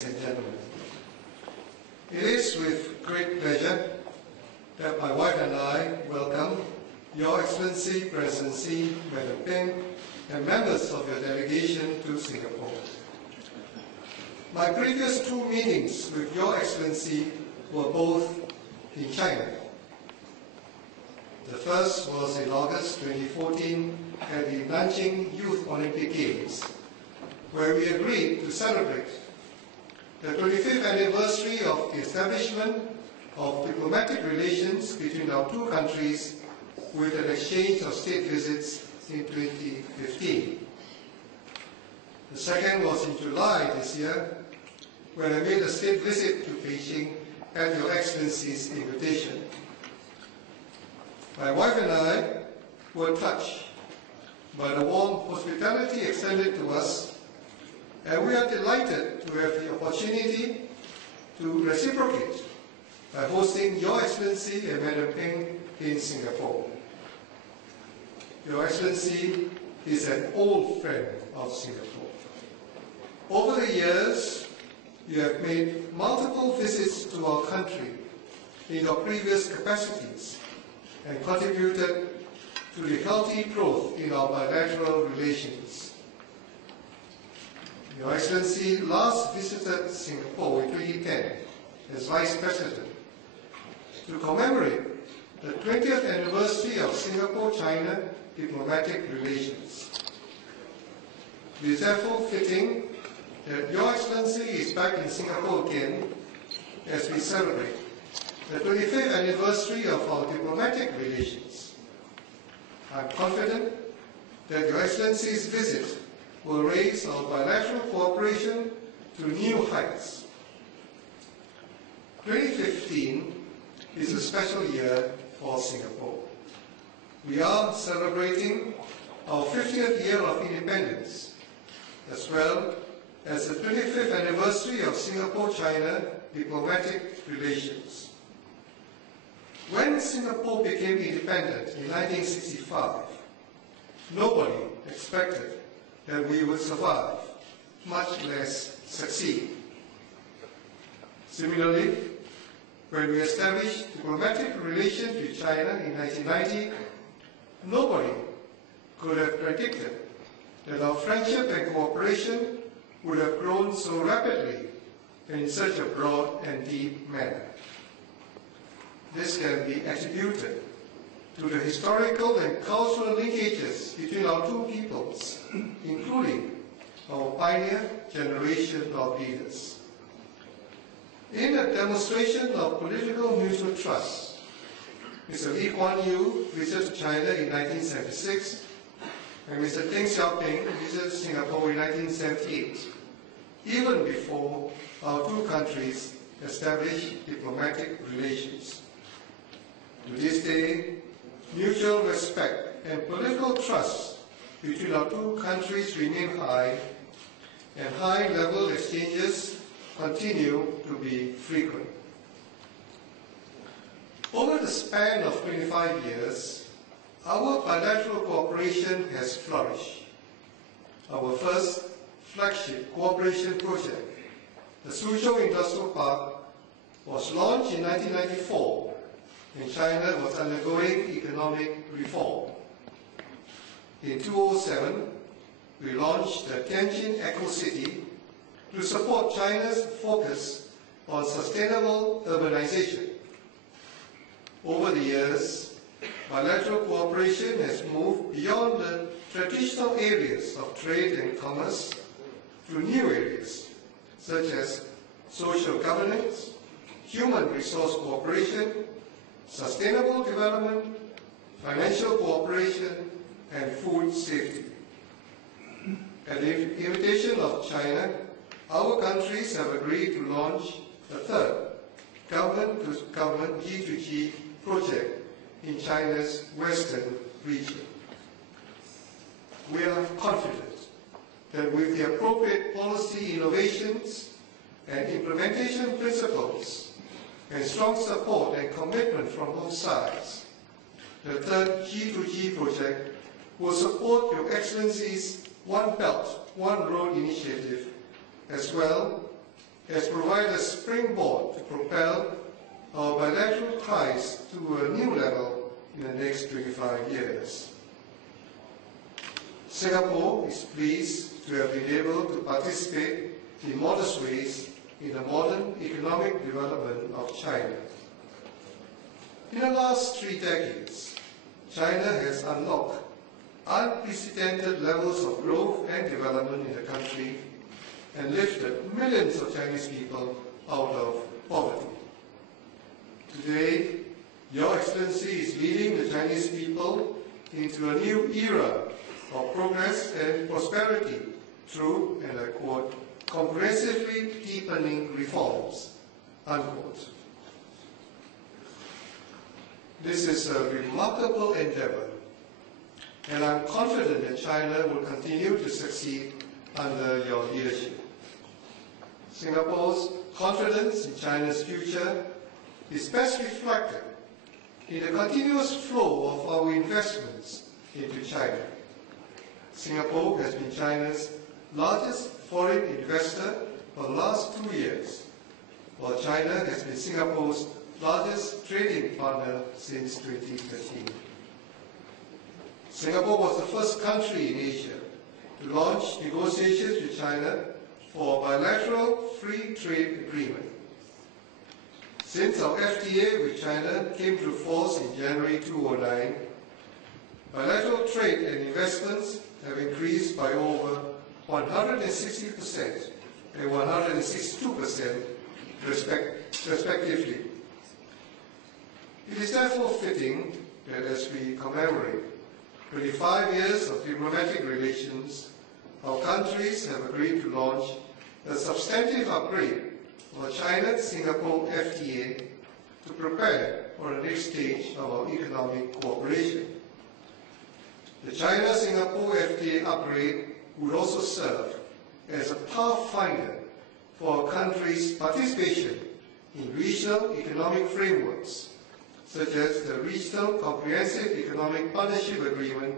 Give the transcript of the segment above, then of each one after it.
Ladies and gentlemen, it is with great pleasure that my wife and I welcome Your Excellency President Xi, Madam Ping, and members of your delegation to Singapore. My previous two meetings with Your Excellency were both in China. The first was in August 2014 at the Nanjing Youth Olympic Games, where we agreed to celebrate the 25th anniversary of the establishment of diplomatic relations between our two countries with an exchange of state visits in 2015. The second was in July this year, when I made a state visit to Beijing at Your Excellency's invitation. My wife and I were touched by the warm hospitality extended to us, and we are delighted to have the opportunity to reciprocate by hosting Your Excellency and Madam Ping in Singapore. Your Excellency is an old friend of Singapore. Over the years, you have made multiple visits to our country in your previous capacities and contributed to the healthy growth in our bilateral relations. Your Excellency last visited Singapore in 2010 as Vice President to commemorate the 20th anniversary of Singapore-China diplomatic relations. It is therefore fitting that Your Excellency is back in Singapore again as we celebrate the 25th anniversary of our diplomatic relations. I am confident that Your Excellency's visit will raise our bilateral cooperation to new heights. 2015 is a special year for Singapore. We are celebrating our 50th year of independence, as well as the 25th anniversary of Singapore-China diplomatic relations. When Singapore became independent in 1965, nobody expected that we would survive, much less succeed. Similarly, when we established diplomatic relations with China in 1990, nobody could have predicted that our friendship and cooperation would have grown so rapidly and in such a broad and deep manner. This can be attributed to the historical and cultural linkages between our two peoples, including our pioneer generation of leaders. In a demonstration of political mutual trust, Mr. Lee Kuan Yew visited China in 1976, and Mr. Deng Xiaoping visited Singapore in 1978, even before our two countries established diplomatic relations. To this day, mutual respect and political trust between our two countries remain high, and high-level exchanges continue to be frequent. Over the span of 25 years, our bilateral cooperation has flourished. Our first flagship cooperation project, the Suzhou Industrial Park, was launched in 1994, and China was undergoing economic reform. In 2007, we launched the Tianjin Eco-City to support China's focus on sustainable urbanization. Over the years, bilateral cooperation has moved beyond the traditional areas of trade and commerce to new areas, such as social governance, human resource cooperation, sustainable development, financial cooperation, and food safety. At the invitation of China, our countries have agreed to launch a third government-to-government G2G project in China's western region. We are confident that with the appropriate policy innovations and implementation principles and strong support and commitment from both sides, the third G2G project will support Your Excellency's One Belt, One Road initiative, as well has provided a springboard to propel our bilateral ties to a new level in the next 25 years. Singapore is pleased to have been able to participate in modest ways in the modern economic development of China. In the last 3 decades, China has unlocked unprecedented levels of growth and development in the country and lifted millions of Chinese people out of poverty. Today, Your Excellency is leading the Chinese people into a new era of progress and prosperity through, and I quote, comprehensively deepening reforms, unquote. This is a remarkable endeavor, and I'm confident that China will continue to succeed under your leadership. Singapore's confidence in China's future is best reflected in the continuous flow of our investments into China. Singapore has been China's largest foreign investor for the last 2 years, while China has been Singapore's largest trading partner since 2013. Singapore was the first country in Asia to launch negotiations with China for a bilateral free trade agreement. Since our FTA with China came to force in January 2009, bilateral trade and investments have increased by over 160% and 162% respectively. It is therefore fitting that as we commemorate 25 years of diplomatic relations, our countries have agreed to launch a substantive upgrade of the China-Singapore FTA to prepare for the next stage of our economic cooperation. The China-Singapore FTA upgrade would also serve as a pathfinder for our country's participation in regional economic frameworks, such as the Regional Comprehensive Economic Partnership Agreement,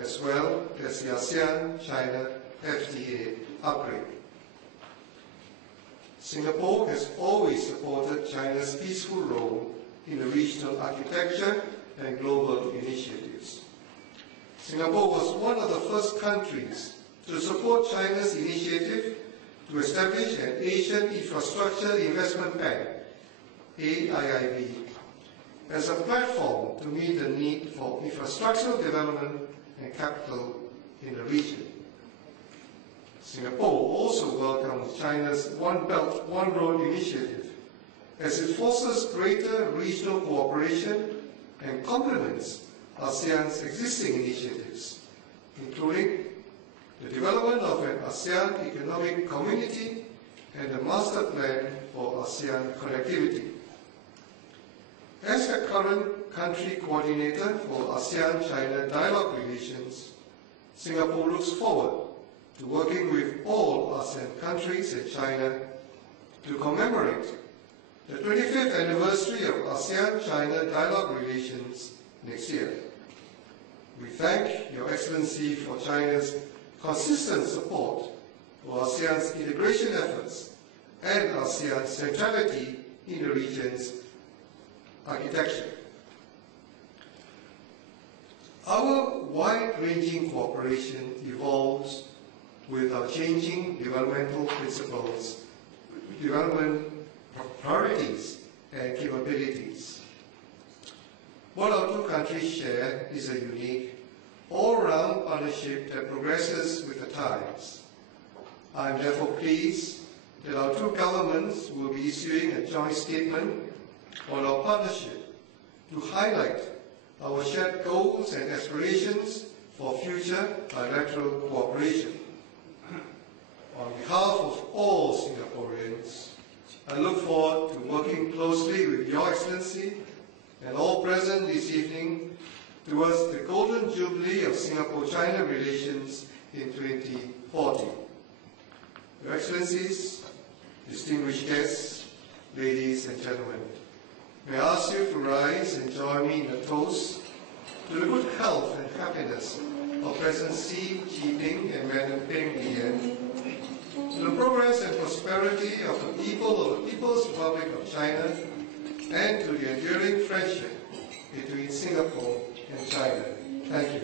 as well as the ASEAN-China FTA upgrade. Singapore has always supported China's peaceful role in the regional architecture and global initiatives. Singapore was one of the first countries to support China's initiative to establish an Asian Infrastructure Investment Bank, AIIB, as a platform to meet the need for infrastructural development and capital in the region. Singapore also welcomes China's One Belt, One Road initiative as it fosters greater regional cooperation and complements ASEAN's existing initiatives, including the development of an ASEAN Economic Community and the Master Plan for ASEAN Connectivity. As the current country coordinator for ASEAN-China dialogue relations, Singapore looks forward to working with all ASEAN countries and China to commemorate the 25th anniversary of ASEAN-China dialogue relations next year. We thank Your Excellency for China's consistent support for ASEAN's integration efforts and ASEAN's centrality in the region's architecture. Our wide-ranging cooperation evolves with our changing developmental principles, development priorities, and capabilities. What our two countries share is a unique, all-round partnership that progresses with the times. I am therefore pleased that our two governments will be issuing a joint statement on our partnership to highlight our shared goals and aspirations for future bilateral cooperation. On behalf of all Singaporeans, I look forward to working closely with Your Excellency and all present this evening towards the Golden Jubilee of Singapore-China relations in 2040. Your Excellencies, distinguished guests, ladies and gentlemen, may I ask you to rise and join me in a toast to the good health and happiness of President Xi Jinping and Madam Peng Liyuan. to the progress and prosperity of the people of the People's Republic of China, and to the enduring friendship between Singapore and China. Thank you.